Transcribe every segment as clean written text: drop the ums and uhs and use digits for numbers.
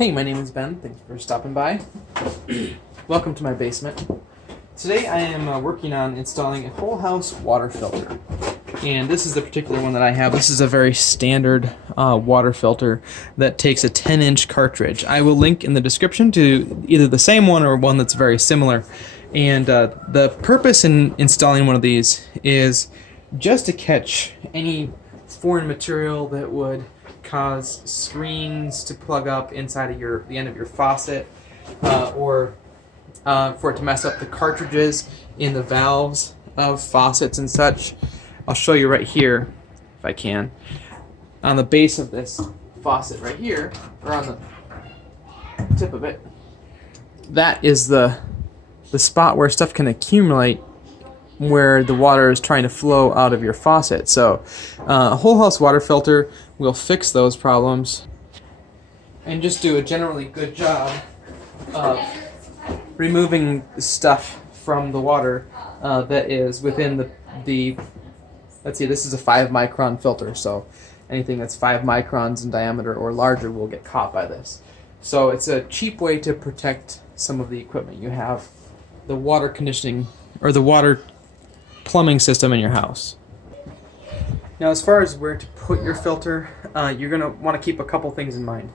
Hey, my name is Ben. Thanks for stopping by. Welcome to my basement. Today I am working on installing a whole house water filter. And this is the particular one that I have. This is a very standard water filter that takes a 10-inch cartridge. I will link in the description to either the same one or one that's very similar. And the purpose in installing one of these is just to catch any foreign material that would cause screens to plug up inside of the end of your faucet, or for it to mess up the cartridges in the valves of faucets and such. I'll show you right here, if I can, on the base of this faucet right here, or on the tip of it. That is the spot where stuff can accumulate, where the water is trying to flow out of your faucet. So a whole house water filter will fix those problems and just do a generally good job of removing stuff from the water that is within the let's see, this is a 5-micron filter, so anything that's 5 microns in diameter or larger will get caught by this. So it's a cheap way to protect some of the equipment you have, the water conditioning or the water plumbing system in your house. Now, as far as where to put your filter, you're going to want to keep a couple things in mind.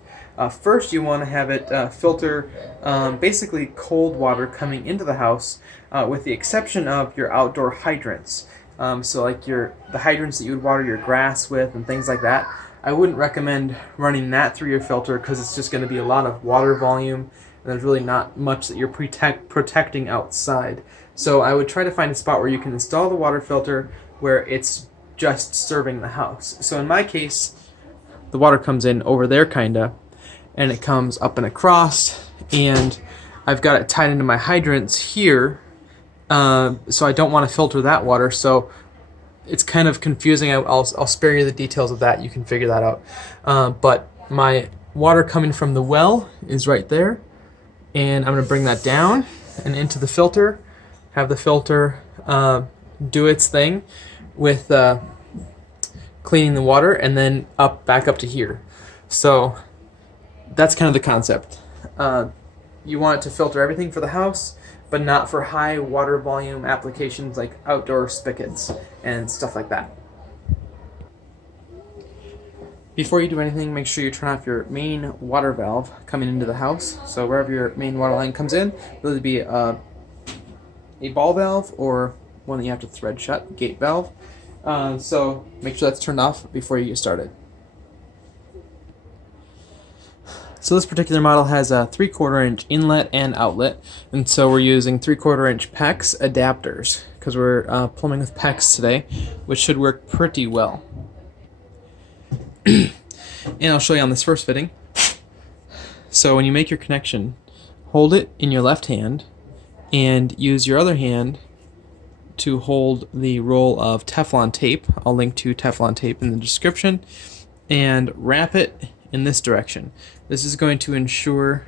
First, you want to have it filter basically cold water coming into the house, with the exception of your outdoor hydrants. So like the hydrants that you would water your grass with and things like that. I wouldn't recommend running that through your filter because it's just going to be a lot of water volume, and there's really not much that you're protecting outside. So I would try to find a spot where you can install the water filter where it's just serving the house. So in my case, the water comes in over there kinda, and it comes up and across, and I've got it tied into my hydrants here, so I don't want to filter that water, so it's kind of confusing. I'll spare you the details of that. You can figure that out. But my water coming from the well is right there, and I'm going to bring that down and into the filter, have the filter do its thing with cleaning the water, and then back up to here. So that's kind of the concept. You want it to filter everything for the house, but not for high water volume applications like outdoor spigots and stuff like that. Before you do anything, make sure you turn off your main water valve coming into the house. So wherever your main water line comes in, whether it be a ball valve or one that you have to thread shut, gate valve. So make sure that's turned off before you get started. So this particular model has a 3/4 inch inlet and outlet, and so we're using 3/4 inch PEX adapters because we're plumbing with PEX today, which should work pretty well. And I'll show you on this first fitting. So when you make your connection, hold it in your left hand and use your other hand to hold the roll of Teflon tape. I'll link to Teflon tape in the description, and wrap it in this direction. This is going to ensure,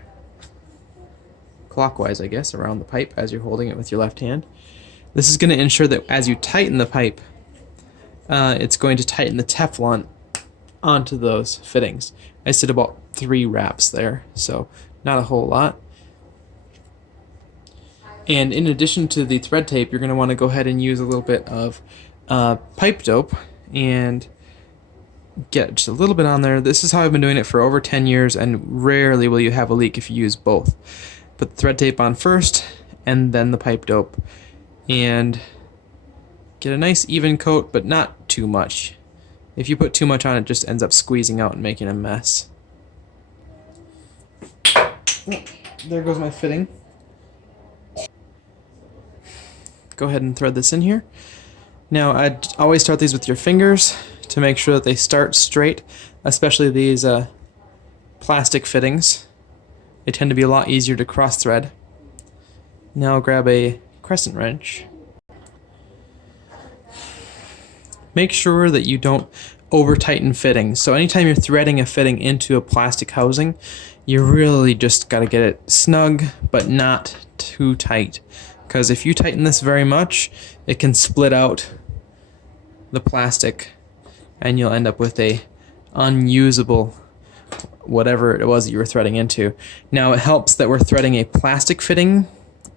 clockwise I guess, around the pipe as you're holding it with your left hand. This is going to ensure that as you tighten the pipe, it's going to tighten the Teflon onto those fittings. I did about 3 wraps there, so not a whole lot. And in addition to the thread tape, you're going to want to go ahead and use a little bit of pipe dope and get just a little bit on there. This is how I've been doing it for over 10 years, and rarely will you have a leak if you use both. Put the thread tape on first and then the pipe dope, and get a nice even coat, but not too much. If you put too much on, it just ends up squeezing out and making a mess. There goes my fitting. Go ahead and thread this in here. Now, I'd always start these with your fingers to make sure that they start straight, especially these plastic fittings. They tend to be a lot easier to cross thread. Now I'll grab a crescent wrench. Make sure that you don't over tighten fittings. So anytime you're threading a fitting into a plastic housing, you really just got to get it snug, but not too tight. Because if you tighten this very much, it can split out the plastic and you'll end up with a unusable whatever it was that you were threading into. Now it helps that we're threading a plastic fitting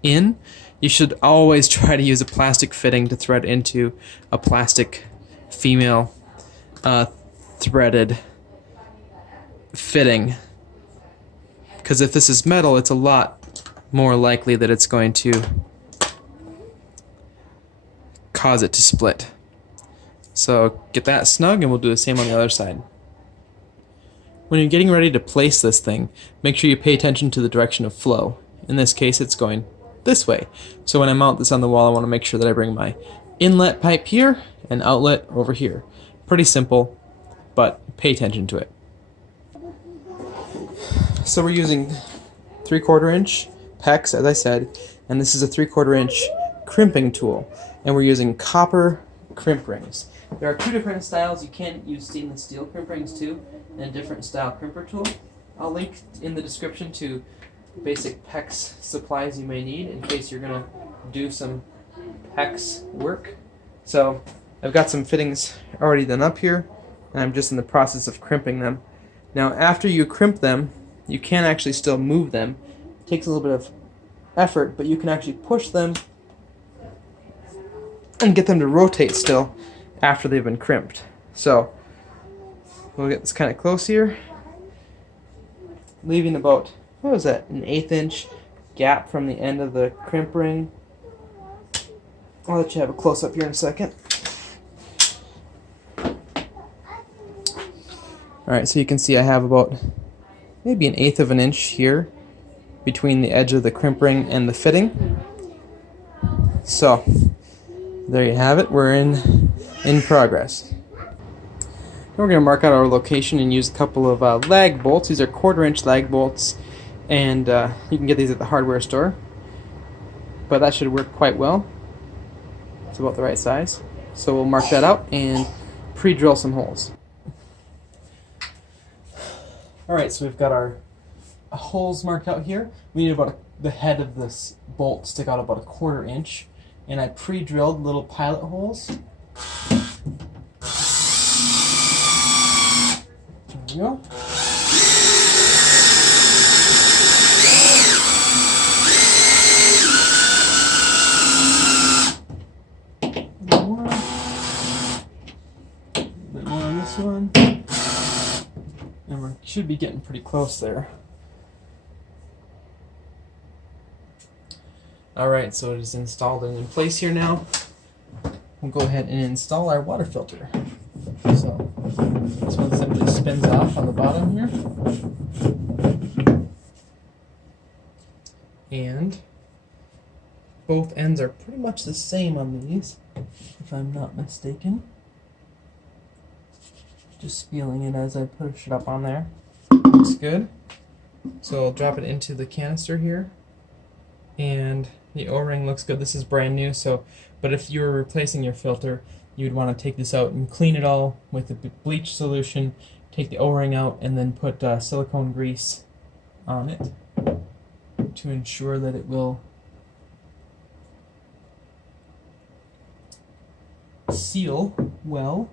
in. You should always try to use a plastic fitting to thread into a plastic female threaded fitting, because if this is metal, it's a lot more likely that it's going to cause it to split. So get that snug, and we'll do the same on the other side. When you're getting ready to place this thing, make sure you pay attention to the direction of flow. In this case, it's going this way. So when I mount this on the wall, I want to make sure that I bring my inlet pipe here and outlet over here. Pretty simple, but pay attention to it. So we're using 3/4 inch PEX, as I said, and this is a 3/4 inch crimping tool, and we're using copper crimp rings. There are two different styles. You can use stainless steel crimp rings too, and a different style crimper tool. I'll link in the description to basic PEX supplies you may need in case you're gonna do some PEX work. So I've got some fittings already done up here, and I'm just in the process of crimping them. Now after you crimp them, you can actually still move them. It takes a little bit of effort, but you can actually push them and get them to rotate still after they've been crimped. So we'll get this kind of close here, leaving about, what was that, an 1/8 inch gap from the end of the crimp ring. I'll let you have a close up here in a second. Alright, so you can see I have about maybe an 1/8 of an inch here between the edge of the crimp ring and the fitting. So there you have it. We're in progress. We're going to mark out our location and use a couple of lag bolts. These are 1/4 inch lag bolts, and you can get these at the hardware store, but that should work quite well. It's about the right size. So we'll mark that out and pre-drill some holes. Alright, so we've got our holes marked out here. We need about the head of this bolt to stick out about 1/4 inch, and I pre-drilled little pilot holes. There we go. A bit more on this one. And we should be getting pretty close there. Alright, so it is installed and in place here now. We'll go ahead and install our water filter. So this one simply spins off on the bottom here. And both ends are pretty much the same on these, if I'm not mistaken. Just feeling it as I push it up on there. Looks good. So I'll drop it into the canister here. And the O-ring looks good. This is brand new, so but if you were replacing your filter, you'd want to take this out and clean it all with the bleach solution, take the O-ring out, and then put silicone grease on it to ensure that it will seal well.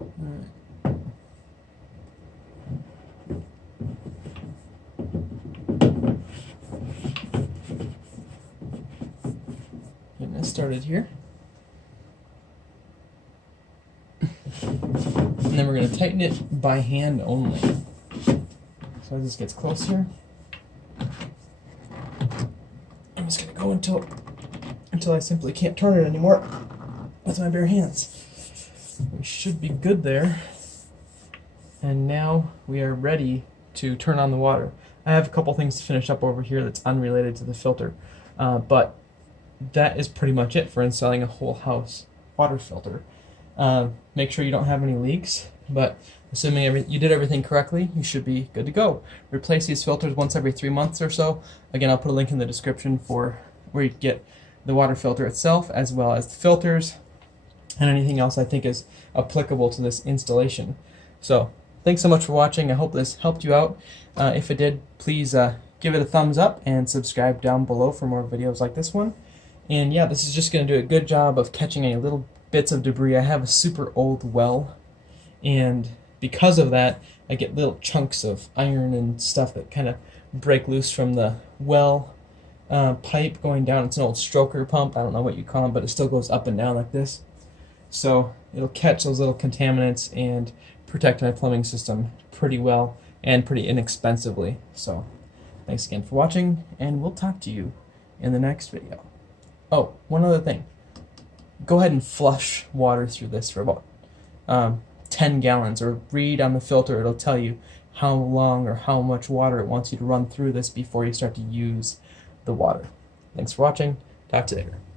Alright. Getting this started here. And then we're going to tighten it by hand only. So as this gets closer, I'm just going to go until I simply can't turn it anymore with my bare hands. We should be good there. And now we are ready to turn on the water. I have a couple things to finish up over here that's unrelated to the filter, but that is pretty much it for installing a whole house water filter. Make sure you don't have any leaks, but assuming you did everything correctly, you should be good to go. Replace these filters once every 3 months or so. Again, I'll put a link in the description for where you can get the water filter itself, as well as the filters and anything else I think is applicable to this installation. So thanks so much for watching. I hope this helped you out. If it did, please give it a thumbs up and subscribe down below for more videos like this one. And yeah, this is just going to do a good job of catching any little bits of debris. I have a super old well, and because of that, I get little chunks of iron and stuff that kind of break loose from the well pipe going down. It's an old stroker pump. I don't know what you call them, but it still goes up and down like this. So it'll catch those little contaminants and protect my plumbing system pretty well and pretty inexpensively. So thanks again for watching, and we'll talk to you in the next video. Oh, one other thing. Go ahead and flush water through this for about 10 gallons, or read on the filter. It'll tell you how long or how much water it wants you to run through this before you start to use the water. Thanks for watching. Talk to you later.